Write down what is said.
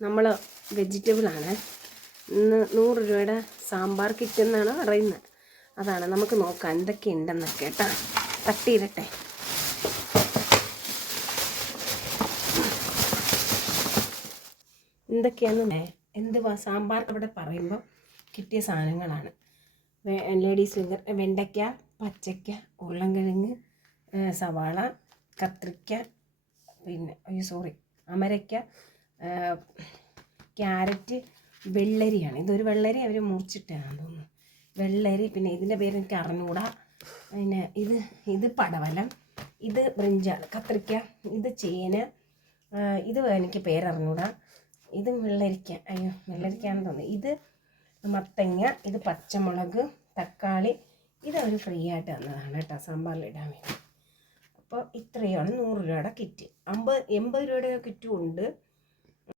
നമ്മൾ വെജിറ്റബിളാണ്. ഇന്ന് നൂറ് രൂപയുടെ സാമ്പാർ കിറ്റ് എന്നാണ് പറയുന്നത്. അതാണ് നമുക്ക് നോക്കാം എന്തൊക്കെ ഉണ്ടെന്നൊക്കെ കേട്ടോ. തട്ടിയിരട്ടെ എന്തൊക്കെയാണെന്ന് എന്ത് സാമ്പാർ ഇവിടെ പറയുമ്പോൾ കിട്ടിയ സാധനങ്ങളാണ്. ലേഡീസ് ഫിംഗർ വെണ്ടയ്ക്ക പച്ചയ്ക്ക ഉരുളൻകിഴങ്ങ് സവാള കത്രിക്ക പിന്നെ അയ്യോ സോറി അമരയ്ക്ക ക്യാരറ്റ് വെള്ളരിയാണ്. ഇതൊരു വെള്ളരി അവർ മുറിച്ചിട്ടാണെന്ന് തോന്നുന്നു. വെള്ളരി പിന്നെ ഇതിന്റെ പേര് എനിക്ക് അറിഞ്ഞുകൂടാ പിന്നെ ഇത് ഇത് പടവലം ഇത് ബ്രിഞ്ചാൾ കത്രിക്ക ഇത് ചേന ഇത് എനിക്ക് പേരറിഞ്ഞൂടാ. ഇത് വെള്ളരിക്ക. അയ്യോ വെള്ളരിക്കാന്ന് തോന്നുന്നു. ഇത് മത്തങ്ങ ഇത് പച്ചമുളക് തക്കാളി ഇത് അവർ ഫ്രീ ആയിട്ട് തന്നതാണ് കേട്ടോ സാമ്പാറിലിടാൻ വേണ്ടി. അപ്പോൾ ഇത്രയാണ് നൂറ് രൂപയുടെ കിറ്റ് അമ്പത് എൺപത് രൂപയുടെ കിറ്റും ഉണ്ട്.